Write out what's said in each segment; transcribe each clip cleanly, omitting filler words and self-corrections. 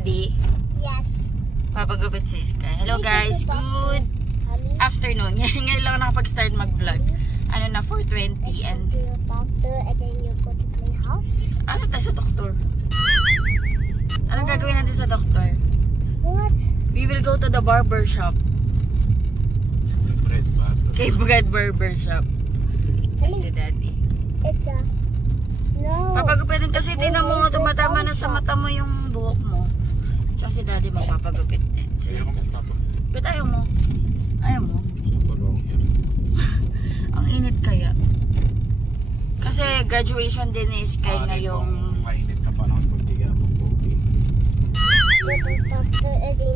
Daddy? Yes. Papagupit si Sky. Hello guys, good afternoon. Ngayon lang ako nakapag-start mag-vlog. Ano na, 4:20 and... to your doctor and then you go to my house. Ano tayo sa doktor? Anong gagawin natin sa doktor? What? We will go to the barber shop. Kay Bread Barber Shop. Si Daddy. It's a... No. Papagupitin kasi tinan mo, tumatama na sa mata mo yung buhok mo. Tsaka si Daddy magpapagupit din. Ba't ayaw mo? Ayaw mo? Ang init kaya. Kasi graduation din ni Sky ngayong... Mainit ka pa naman kung di ka mag-okay.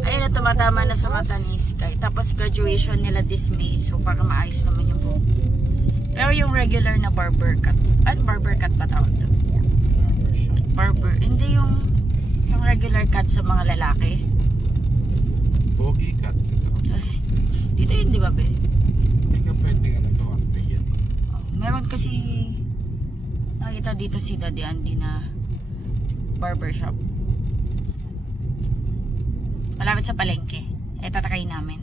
Ayun na, tumatama na sa mata ni Sky. Tapos graduation nila this May. So para maayos naman yung buhok. Pero yung regular na barber cut. Ano barber cut pa tawag doon? Barber. Hindi yung regular cut sa mga lalaki. Pogi cut. Dito yun, di ba, be? Hindi ka pwede ka nagawa. Meron kasi nakita dito si Daddy Andy na barbershop. Malapit sa palengke. Tatakay namin.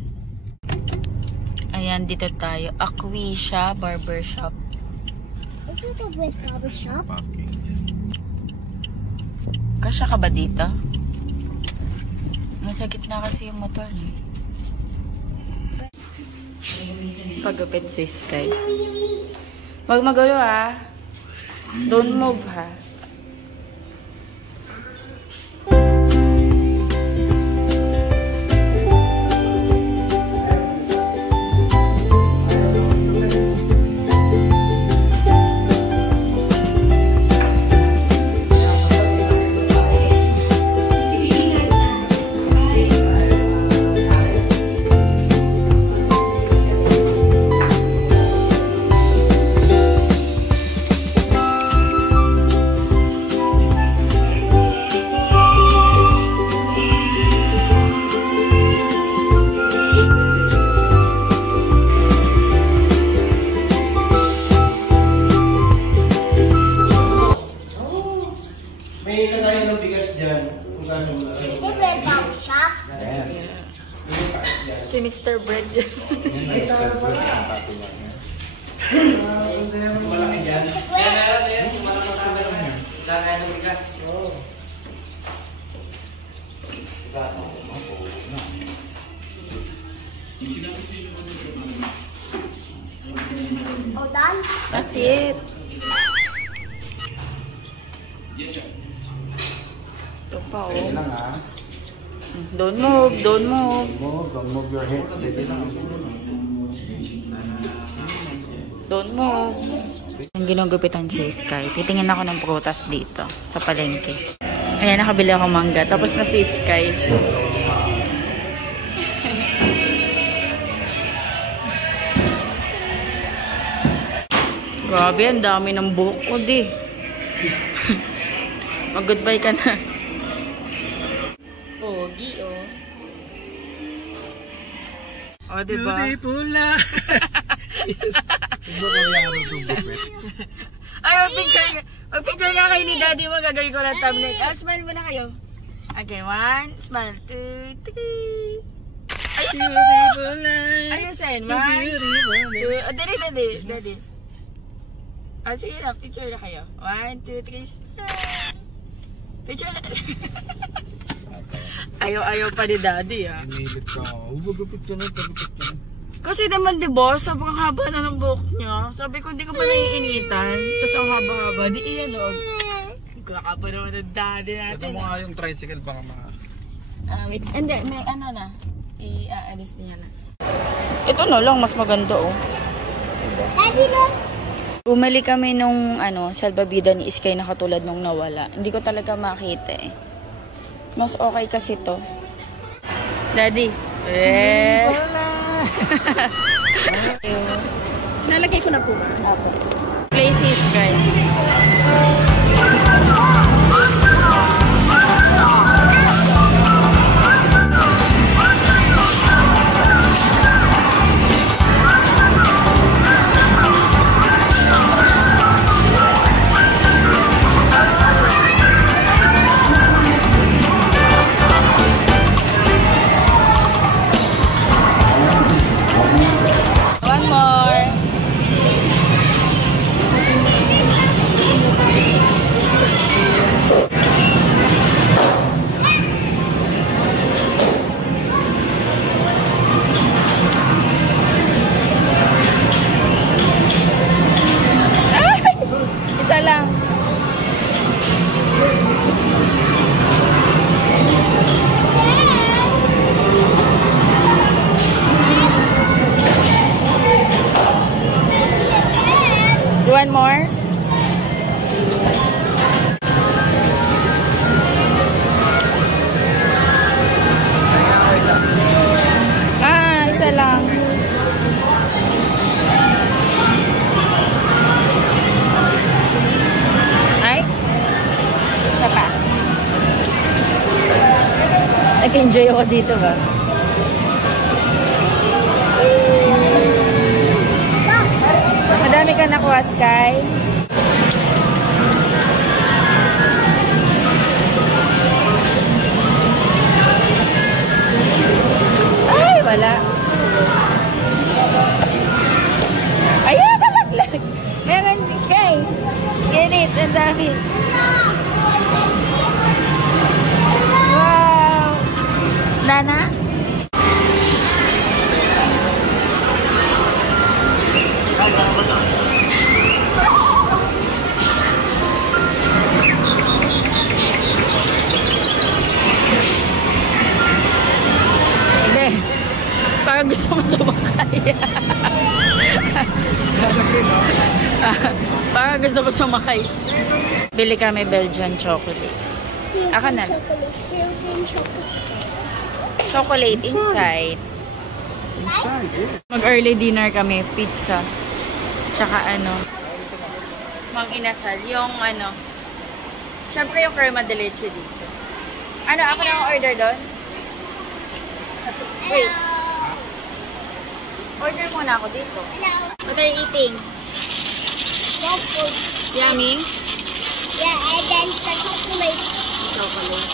Ayan, dito tayo. Aquisha Barbershop. Is it a Bread Barber Shop? Kasya ka ba dito? Nasa gitna kasi yung motor eh. Pagupit si Sky. Huwag magulo ha. Don't move ha. Si Mr. Bread. All done? Not yet. Ito pa oh. Steady lang ha. Don't move, don't move. Don't move your head. Steady lang. Don't move. Ang ginugupitan si Sky. Titingin ako ng prutas dito sa palengke. Ayan, nakabili ako mangga. Tapos na si Sky. Grabe, ang dami ng buhok ko di. Mag-goodbye ka na. Pogi, oh. Oh, diba? Beautiful na. Ay, mag-picture nga kayo ni Daddy mo. Gagawin ko lang thumbnail. Smile muna kayo. Okay, 1, smile, 2, 3. Ayusin mo! Ayusin, 1, 2, Daddy. Sige na, picture na kayo. 1, 2, 3, smile. Picture na. Ayaw pa ni Daddy, ah. Inilit ka. Pagupit ka na. Kasi naman, diba, sobrang haba na ng buhok niya. Sabi ko, hindi ko pa naiinitan. Tapos ang haba-haba. Di iyan, o. Kakapa naman ng Daddy natin. Ito mo nga yung tricycle baka mga... Wait, hindi, may ano na. Iaalis niya na. Ito na lang, mas maganda, oh. Daddy, look. Bumili kami nung, salbabida ni Sky na katulad nung nawala. Hindi ko talaga makita, eh. Mas okay kasi to. Daddy. Nalagay ko na po ba? Apo. Play si Sky. nag-enjoy ako dito ba? Madami ka nakuha, Sky. Ay, wala. Ayun, nalaglag. Meron, Sky. Get it, ang dami. Wow. Nana? Hindi. Parang gusto mo sumakay. Parang gusto mo sumakay. Bili kami Belgian chocolate. Ako na. Chocolate inside. Mag-early dinner kami. Pizza. Tsaka ano. Mang inasal. Yung ano. Siyempre yung crema de leche dito. Ano? Ako na ang order doon? Wait. Order muna ako dito. What are you eating? Waffle. Yummy? Yeah, and then the chocolate. Chocolate.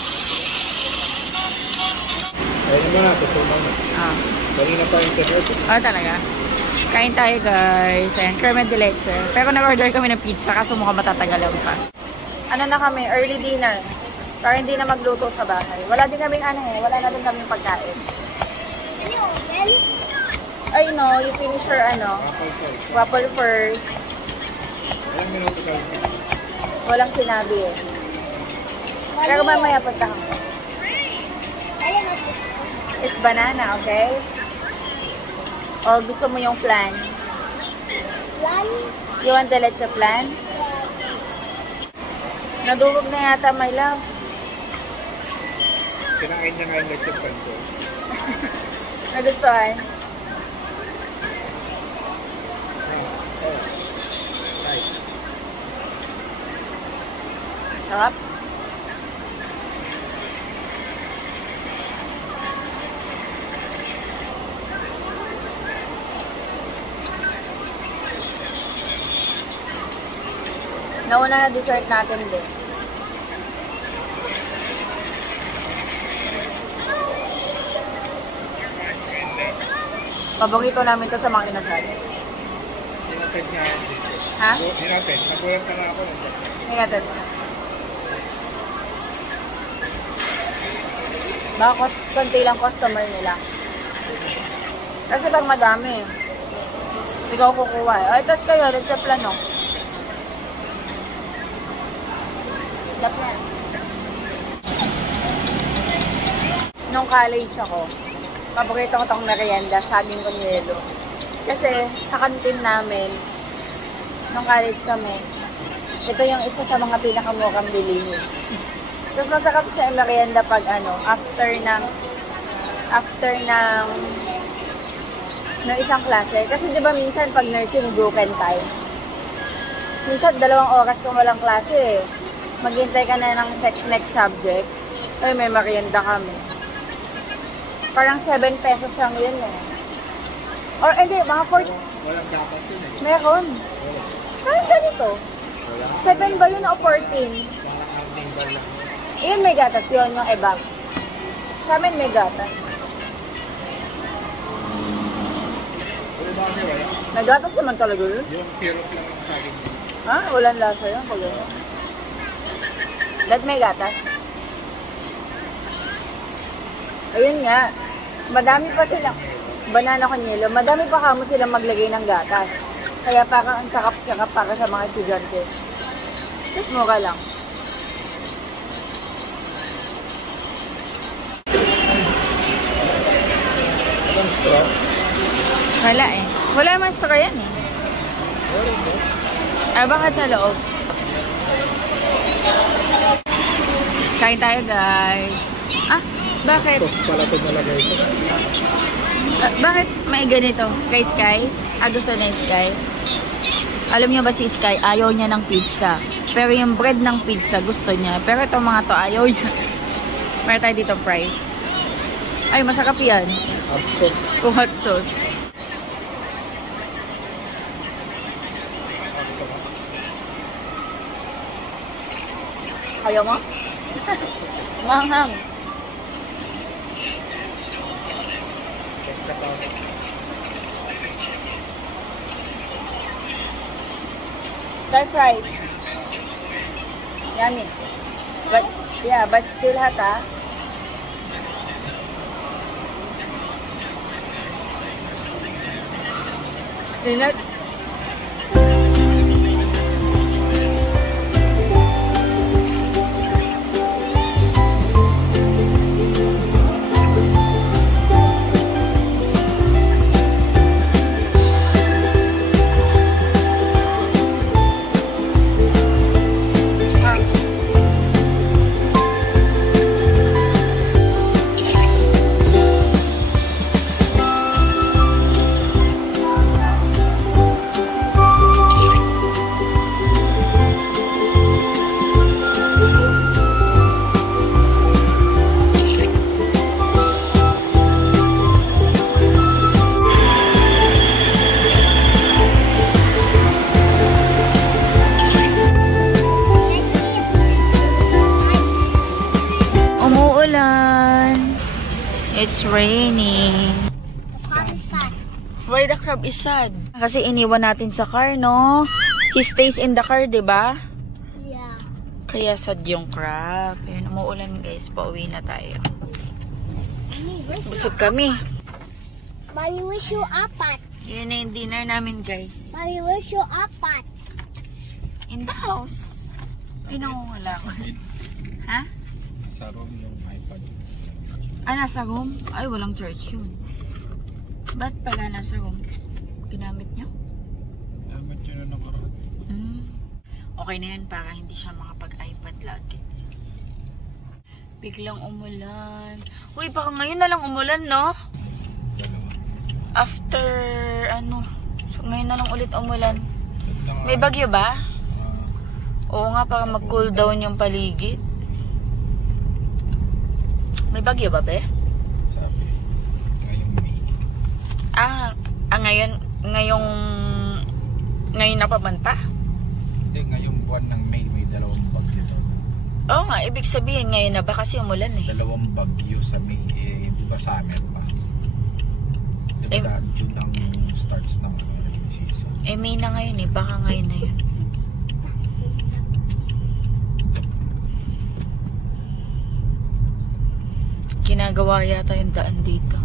Ayun mo na, gusto mo na. Ah. Kanina pa yung seryoso. Oh, talaga? Kain tayo, guys. Ayan, crema de leche. Pero nag-order kami ng pizza kasi mukhang matatagalan pa. Ano na kami? Early dinner. Para hindi na magluto sa bahay. Wala din kaming ano eh. Wala na din kaming pagkain. Can you open? Ay, no. You finish your ano? Waffle first. Ilang minuto ka? Walang sinabi eh. Pero mamaya punta kami. I don't know this one. It's banana, okay? O gusto mo yung flan? One. You want the leche flan? Yes. Nadulog na yata, my love. Kinain niya nga yung leche pan ko. Nagustuhan? Right. Sarap? Nauna na dessert natin din. Paborito namin to sa mga inasal. Hinapit niya yan dito. Ha? Hinapit. Nagulat na ako. Hingatid. Baka konti lang customer nila. Kasi pag madami, ikaw kukuha eh. Ay, tas kayo, leche plan, no? Nung college ako, paborito ko itong merienda, saging con yelo. Kasi sa kantin namin, nung college kami, ito yung isa sa mga pinakamukang bilihin. Tapos masarap siya yung merienda pag ano, after ng isang klase. Kasi di ba minsan pag nursing, broken time. Minsan 2 oras kung walang klase eh. Maghintay ka na ng next subject. Ay, may merienda kami. Parang 7 pesos lang yun eh. Or hindi, mga 4. Walang dapat yun eh. Meron. Parang ganito. 7 ba yun o 14? Parang acting bar lang. Yun may gatas yun, yung ebang. Sa amin may gatas. Wala ba kasi wala? May gatas naman talaga yun. Yung syrup lang ang saging. Ha? Walang lasa yun. Pag yun. That may gatas. Ayun nga. Madami pa sila. Banana con yelo. Madami pa kamo silang maglagay ng gatas. Kaya parang ang sakap-sakap para sa mga estudyante. Tapos mura lang. Walang straw? Wala eh. Wala naman straw yan eh. Ah, bakit sa loob? Kain tayo, guys. Ah, bakit? Sauce pala ito nalagay ito. Bakit may ganito? Kay Sky? Ah, gusto na yung Sky? Alam niyo ba si Sky, ayaw niya ng pizza. Pero yung bread ng pizza, gusto niya. Pero itong mga to, ayaw niya. Meron tayo dito price. Ay, masarap yan. Absos. Kung hot sauce. Ayaw mo? Manghang. Stir fry. Yummy. But, yeah, but still hot, ah. Peanut. It's raining. The crab is sad. Why the crab is sad? Kasi iniwan natin sa car, no? He stays in the car, diba? Yeah. Kaya sad yung crab. Ayun, umuulan guys. Pauwi na tayo. Busog kami. Mommy, wish you apat. Yun na yung dinner namin, guys. Mommy, wish you apat. In the house. Ay, nangungula ko. Ha? Sa room yung iPad. Ah, nasa room? Ay, walang charge yun. Ba't pala nasa room? Ginamit niya? Damat yun na nakaraan. Okay na yan para hindi siya makapag-iPad lagi. Biglang umulan. Uy, baka ngayon na lang umulan, no? After, ano, so ngayon na lang ulit umulan. May bagyo ba? Oo nga, para mag-cool down yung paligid. May bagyo ba, be? Sabi, ngayong May. Ngayon na pabanta? Hindi, ngayong buwan ng May may dalawang bagyo daw. Oo nga, ibig sabihin ngayon na ba kasi umulan eh. Dalawang bagyo sa May, eh, di ba summer pa? Di ba June ang starts ng rainy season? Eh, May na ngayon eh, baka ngayon na yun. Ginagawa yata yung daan dito.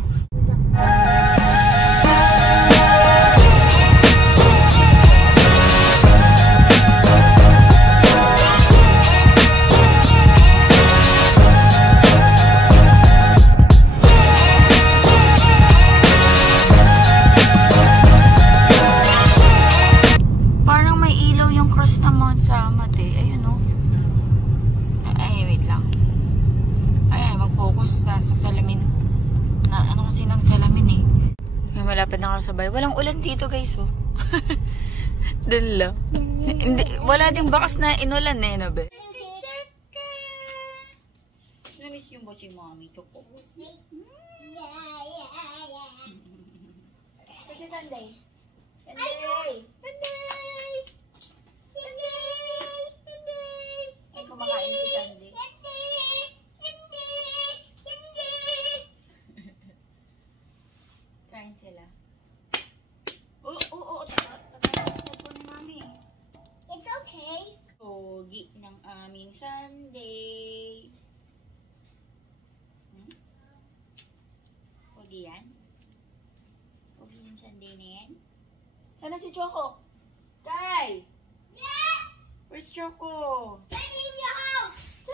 Parang may ilaw yung cross na Mount Samat eh. Ayun o. Ay, wait lang. Focus na sa salamin na ano kasi ng salamin eh. Kaya malapit na kasabay. Walang ulan dito guys oh. Doon lang. Hindi, wala ding bakas na inulan eh, no be? Namiss yung ba si Mommy Choco? Kasi Sunday. Sunday! Sunday! Sunday! Ay, kumakain si Sunday. Kain sila. Oo. Tatapos na po ni Mami. It's okay. Pogi ng aming Sunday. Pogi yan? Pogi ng Sunday na yan? Sana si Choco? Kai! Yes! Where's Choco? I'm in your house.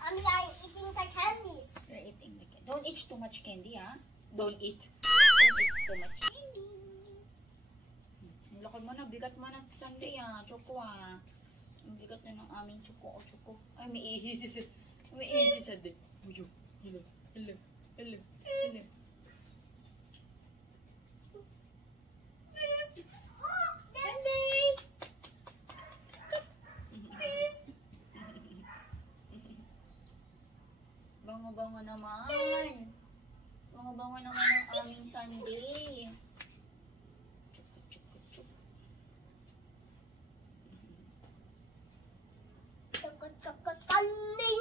I'm eating the candies. You're eating the candy. Don't eat too much candy, ha? Don't eat. Don't eat too much candy. Lakad mo na, bigat mo na Sunday, ha? Choco, ha? Ang bigat na ng aming Choco. Choco. Ay, may ihi si Sunday. May ihi si Sunday. Hello. Bango-bango naman. Bango-bango naman ang aming Sunday. Sunday.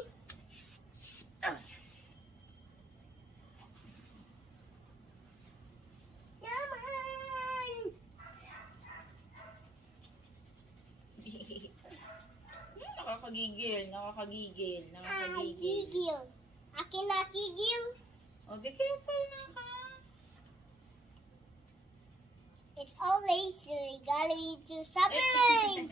Naman. Nakakagigil, nakakagigil, nakakagigil. Gigil. Akin na gigil. Oh, be careful na ka. It's all lazy. Gotta be do something.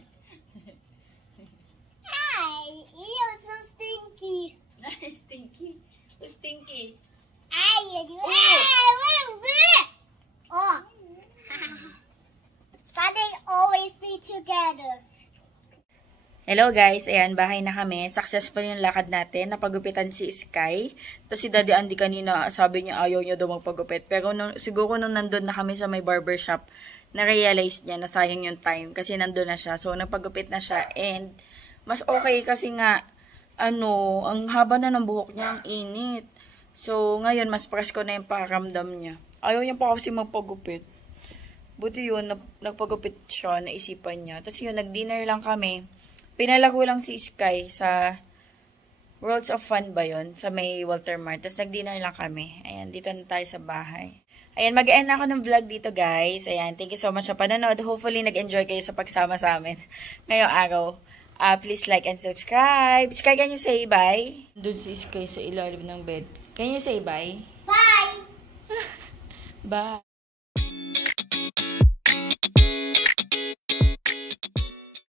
Hi, you're so stinky. Nice, stinky. Who's stinky? Ay, you. Ay, what a bit. Oh. Sunday always be together. Hello guys, ayan, bahay na kami. Successful yung lakad natin. Napagupitan si Sky. Tapos si Daddy Andy kanina, sabi niya ayaw niya daw magpagupit. Pero siguro nung nandun na kami sa may barbershop, na-realize niya na sayang yung time. Kasi nandun na siya. So, nagpagupit na siya. And, mas okay kasi nga, ang haba na ng buhok niya, ang init. So, ngayon, mas presko na yung pakiramdam niya. Ayaw niya pa kasi magpagupit. Buti yun, nagpagupit siya, naisipan niya. Tapos yun, nag-dinner lang kami. Pinalako lang si Sky sa Worlds of Fun ba yun? Sa may Walter Mart. Tapos nag-dinner lang kami. Ayan, dito na tayo sa bahay. Ayan, mag-end na ako ng vlog dito guys. Ayan, thank you so much sa panonood. Hopefully, nag-enjoy kayo sa pagsama sa amin ngayong araw. Please like and subscribe. Sky, can you say bye? Doon si Sky sa ilalim ng bed. Can you say bye? Bye. Bye.